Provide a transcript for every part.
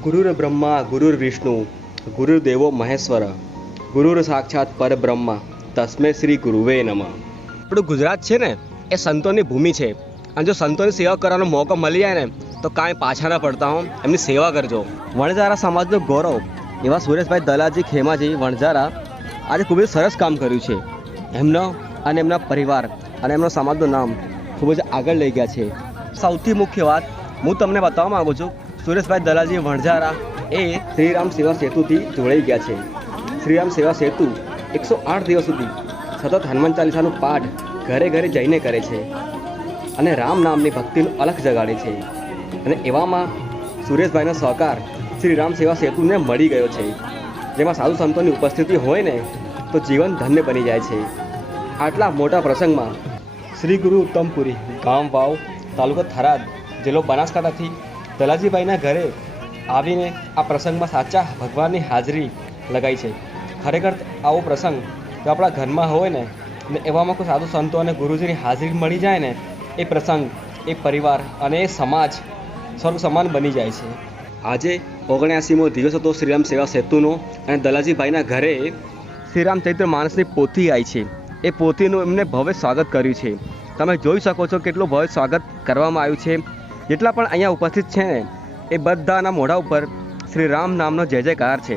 ગુરુર્બ્રહ્મા ગુરુર્વિષ્ણુ ગુરુર્દેવો મહેશ્વર ગુરુર સાક્ષાત પરબ્રહ્મ તસ્મે શ્રી ગુરુવે નમઃ। આપણું ગુજરાત છે ને એ સંતોની ભૂમિ છે અને જો સંતોની સેવા કરવાનો મોકો મળી જાય ને તો કાંઈ પાછા ના પડતા હો, એમની સેવા કરજો। વણઝારા સમાજનું ગૌરવ એવા સુરેશભાઈ દલાજી ખેમાજી વણઝારા આજે ખૂબ જ સરસ કામ કર્યું છે। એમનો અને એમના પરિવાર અને એમના સમાજનું નામ ખૂબ જ આગળ લઈ ગયા છે। સૌથી મુખ્ય વાત હું તમને બતાવવા માગું છું, સુરેશભાઈ દલાજી વણઝારા એ શ્રીરામ સેવા સેતુથી જોડાઈ ગયા છે। શ્રીરામ સેવા સેતુ 108 દિવસ સુધી સતત હનુમાન ચાલીસાનું પાઠ ઘરે ઘરે જઈને કરે છે અને રામ નામની ભક્તિનું અલખ જગાડે છે। અને એવામાં સુરેશભાઈનો સહકાર શ્રી રામ સેવા સેતુને મળી ગયો છે, જેમાં સાધુ સંતોની ઉપસ્થિતિ હોય ને તો જીવન ધન્ય બની જાય છે। આટલા મોટા પ્રસંગમાં શ્રી ગુરુ ઉત્તમપુરી ગામ વાવ તાલુકો થરાદ જિલ્લો બનાસકાંઠાથી દલાજીભાઈના ઘરે આવીને આ પ્રસંગમાં સાચા ભગવાનની હાજરી લગાઈ છે। ખરેખર આવો પ્રસંગ જો આપણા ઘરમાં હોય ને એવામાં કોઈ સાધુ સંતો અને ગુરુજીની હાજરી મળી જાય ને એ પ્રસંગ, એ પરિવાર અને એ સમાજ સ્વર્ગ સમાન બની જાય છે। આજે 79મો દિવસ હતો શ્રીરામ સેવા સેતુનો અને દલાજીભાઈના ઘરે શ્રીરામ ચૈત્ર માનસની પોથી આવી છે। એ પોથીનું એમને ભવ્ય સ્વાગત કર્યું છે। તમે જોઈ શકો છો કેટલું ભવ્ય સ્વાગત કરવામાં આવ્યું છે। જેટલા પણ અહીંયા ઉપસ્થિત છે ને એ બધાના મોઢા ઉપર શ્રી રામ નામનો જય જયકાર છે।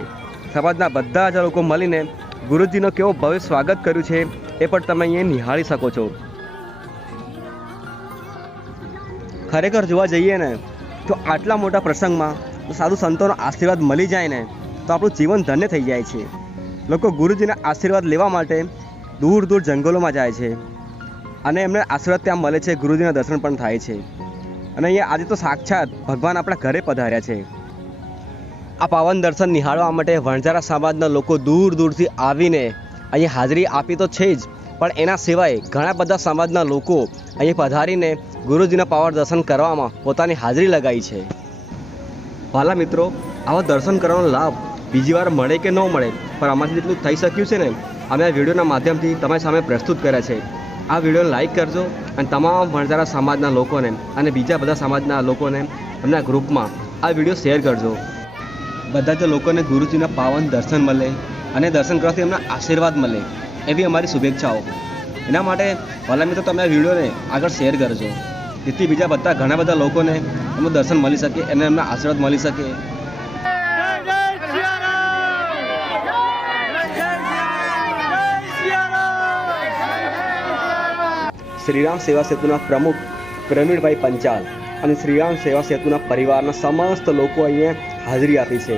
સમાજના બધા જ લોકો મળીને ગુરુજીનો કેવો ભવ્ય સ્વાગત કર્યું છે એ પણ તમે અહીંયા નિહાળી શકો છો। ખરેખર જોવા જઈએ ને તો આટલા મોટા પ્રસંગમાં સાધુ સંતોનો આશીર્વાદ મળી જાય ને તો આપણું જીવન ધન્ય થઈ જાય છે। લોકો ગુરુજીના આશીર્વાદ લેવા માટે દૂર દૂર જંગલોમાં જાય છે અને એમને આશીર્વાદ ત્યાં મળે છે, ગુરુજીના દર્શન પણ થાય છે। અને અહીંયા આજે તો સાક્ષાત ભગવાન આપણા ઘરે પધાર્યા છે। આ પાવન દર્શન નિહાળવા માટે વણઝારા સમાજના લોકો દૂર દૂરથી આવીને અહીંયા હાજરી આપી તો છે જ, પણ એના સિવાય ઘણા બધા સમાજના લોકો અહીં પધારીને ગુરુજીના પાવન દર્શન કરવામાં પોતાની હાજરી લગાવી છે। વાલા મિત્રો, આવા દર્શન કરવાનો લાભ બીજી વાર મળે કે ન મળે, પણ આમાંથી જેટલું થઈ શક્યું છે ને અમે આ વિડીયોના માધ્યમથી તમારી સામે પ્રસ્તુત કર્યા છે। આ વિડીયોને લાઇક કરજો અને તમામ વણઝારા સમાજના લોકોને અને બીજા બધા સમાજના લોકોને એમના ગ્રુપમાં આ વિડીયો શેર કરજો। બધા જ લોકોને ગુરુજીના પાવન દર્શન મળે અને દર્શન કરવાથી એમના આશીર્વાદ મળે એવી અમારી શુભેચ્છાઓ। એના માટે વાલા મિત્રો તમે આ વિડીયોને આગળ શેર કરજો, જેથી બીજા બધા ઘણા બધા લોકોને એમનું દર્શન મળી શકે અને એમના આશીર્વાદ મળી શકે। શ્રીરામ સેવા સેતુના પ્રમુખ પ્રવીણભાઈ પંચાલ અને શ્રીરામ સેવા સેતુના પરિવારના સમસ્ત લોકો અહીંયા હાજરી આપી છે।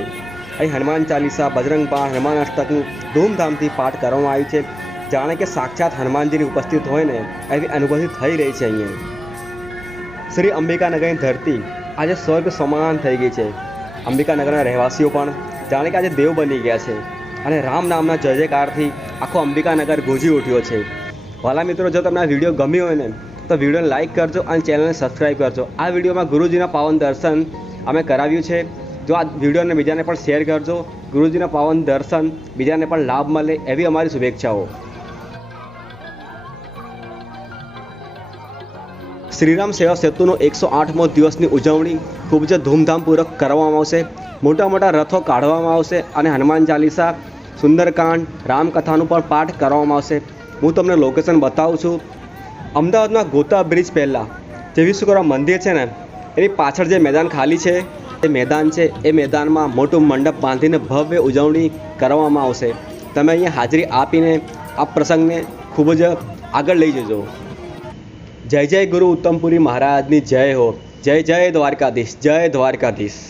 અહીં હનુમાન ચાલીસા, બજરંગ બાણ, હનુમાન અષ્ટકનું ધૂમધામથી પાઠ કરવામાં આવ્યું છે, જાણે કે સાક્ષાત હનુમાનજીની ઉપસ્થિત હોય ને એવી અનુભૂતિ થઈ રહી છે। અહીંયા શ્રી અંબિકાનગરની ધરતી આજે સ્વર્ગ સમાન થઈ ગઈ છે। અંબિકાનગરના રહેવાસીઓ પણ જાણે કે આજે દેવ બની ગયા છે અને રામ નામના જય જયકારથી આખો અંબિકાનગર ગુંજી ઉઠ્યો છે। વાલા મિત્રો, જો તમને આ વિડીયો ગમ્યો હોય ને તો વિડીયોને લાઇક કરજો અને ચેનલને સબસ્ક્રાઈબ કરજો। આ વિડીયોમાં ગુરુજીના પાવન દર્શન અમે કરાવ્યું છે। જો આ વિડીયોને બીજાને પણ શેર કરજો, ગુરુજીના પાવન દર્શન બીજાને પણ લાભ મળે એવી અમારી શુભેચ્છાઓ। શ્રીરામ સેવા સેતુનો 108મો દિવસની ઉજવણી ખૂબ જ ધૂમધામપૂર્વક કરવામાં આવશે। મોટા મોટા રથો કાઢવામાં આવશે અને હનુમાન ચાલીસા, સુંદરકાંડ, રામકથાનું પણ પાઠ કરવામાં આવશે। હું તમને લોકેશન બતાવું છું। અમદાવાદમાં ગોતા બ્રિજ પહેલાં જે વિશ્વકર્મા મંદિર છે ને એની પાછળ જે મેદાન ખાલી છે એ મેદાન છે, એ મેદાનમાં મોટું મંડપ બાંધીને ભવ્ય ઉજવણી કરવામાં આવશે। તમે અહીંયા હાજરી આપીને આ પ્રસંગને ખૂબ જ આગળ લઈ જજો। જય જય ગુરુ ઉત્તમપુરી મહારાજની જય હો। જય જય દ્વારકાધીશ, જય દ્વારકાધીશ।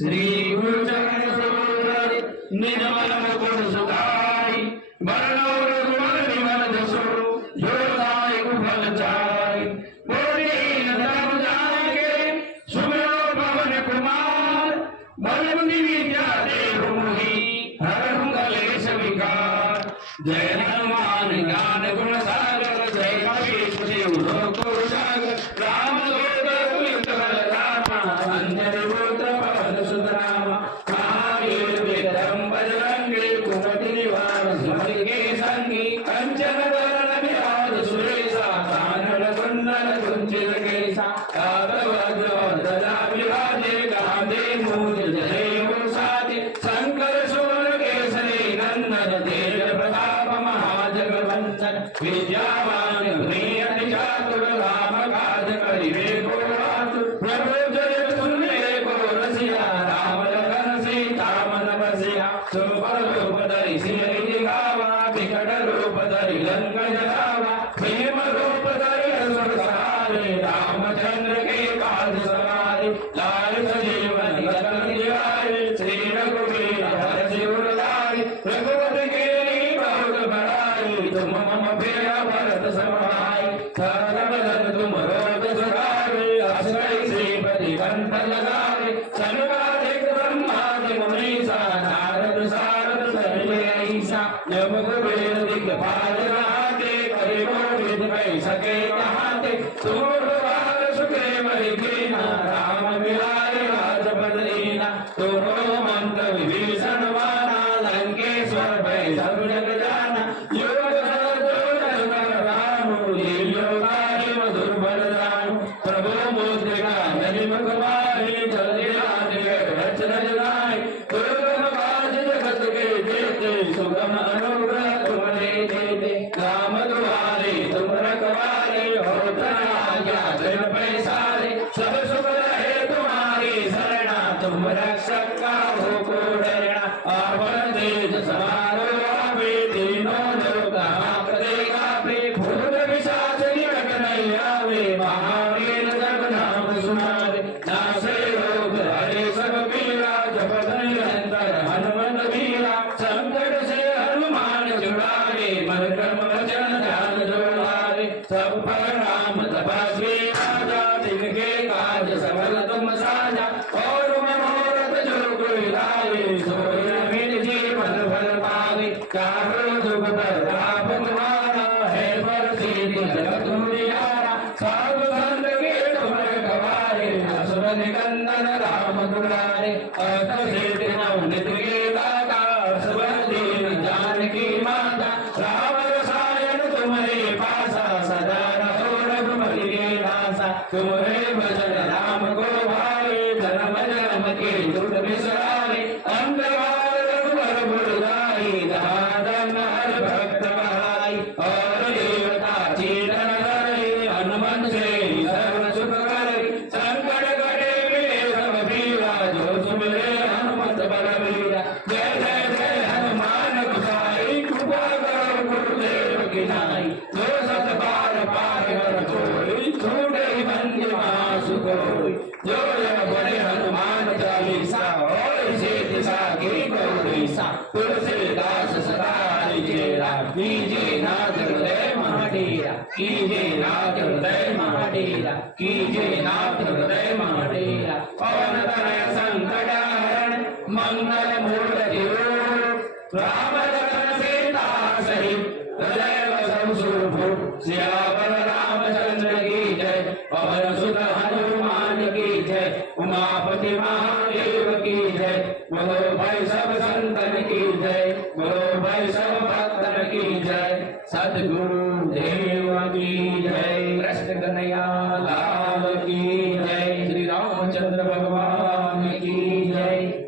श्री गुरु चरण निर्मल गुण सुखाई बरनौर गुण विमल दसो जोदाय कुफल चाय बोले नतम जान के सुमरो पवन कुमार बल बुद्धि विद्या देहु मुहि हर कलेश विकार। जय हनुमान ज्ञान गुण सागर जय कपीश तिहु लोक उजागर राम दूत अतुलित बल धामा अंजनी पुत्र पवन सुत नामा महावीर विक्रम बजरंगी कुमति निवार सुमति के संगी कंचन वरण विराज सुरेशा कानन कुंडल कुंचित केसा ध्वजा विराजे गांधे मूल जय मुसाति शंकर सुवन केसरी नंदन तेज प्रताप महाजगवंदन विद्यावान गुणी चातुर राम काज करिबे को आतुर प्रभु जय सुनिए को रसिया राम लखन सीता मन बसिया सुपर रूप धरि सियहि दिखावा विकट रूप धरि लंक जरावा भीम रूप धरि असुर सहारे रामचंद्र के काज सवारे लाल सजीवन लखन जियारे श्री रघुवीर हरषि उर लाए रघुपति कीन्ही बहुत बड़ाई तुम मम प्रिय भरत समाई सर्वबल तुम रोग सुरारे असगई श्रीपति कंठ लगावे सनकादिक ब्रह्मादि मुनीसा नारद सारद सहित ऐसा जब कुबेर दिग्पाल राते परिमोहित भय सके कहाते तुम सुखे मरि कीना राम मिलाए राजपद लीना तुम मंत्र विभीषण माना लंकेश्वर भय सब जग जाना योग राम लील्योगारि मधुर बल राम प्रभु मुद्रिका नरि मुख माहि जल्दी रचन जनाय दुर्गम काज जगत के जेते सुगम अनुग्रह तुम्हारे देते राम दुआरे तुम रखवारे हो आज्ञा बिन पैसारे सब सुख रहे तुम्हारी शरणा तुम रक्षक का हो को डरना आपन तेज समारो आवे तीनों लोक आपदे कापे भूत पिशाच निकट नहीं आवे महावीर जब नाम सुनावे नासे रोग हरे सब पीरा जपत निरंतर हनुमत वीरा संकट से हनुमान छुड़ावे मन कर्म वचन ध्यान जोड़ावे सब पर राम तपस्वी राजा जिनके काज सफल तुम साजा और मनोरथ जो कोई लावे सोई अमित जीवन फल पावे कारो जुग पर आप तुम्हारा है पर सिद्धि जगत तुम्हारा साधु संत के तुम रखवारे असुर निकंदन राम दुलारे अष्ट सिद्धि नवनीत के दाता सब दीन जानकी माता राम रसायन तुम्हारे पासा सदा रहो रघुपति के दासा तुम्हारे भजन राम को भावे धर्म जन्म के दुख बिसरावे अंधकार रघुवर भुल जाई दादन हर भक्त कहाई और देवता चीरन धरे हनुमत से सर्व सुख करे संकट कटे मिले सब पीरा जो सुमिरे हनुमत बलबीरा जय जय जय हनुमान गोसाई कृपा करो गुरुदेव की नाई जो सत बार पार कर कोई छूटे बंदी मासु कोई जो यह बड़े हनुमान चालीसा और से दिशा की गौरीसा तुलसीदास सदा हरिचेरा कीजे नाथ हृदय महाडेरा कीजे नाथ हृदय महाडेरा कीजे नाथ हृदय महाडेरा पवन तनय संकट हरण मंगल मूर्ति रूप राम लखन सीता सहित सदैव सब सुरभूप सियावर रामचंद्र की जय पवन सुत हनुमान की जय उमापति महादेव की जय बोलो भाई सब संतन की जय बोलो भाई सब भक्तन की जय सद्गुरु देव की जय कृष्ण कन्हैया लाल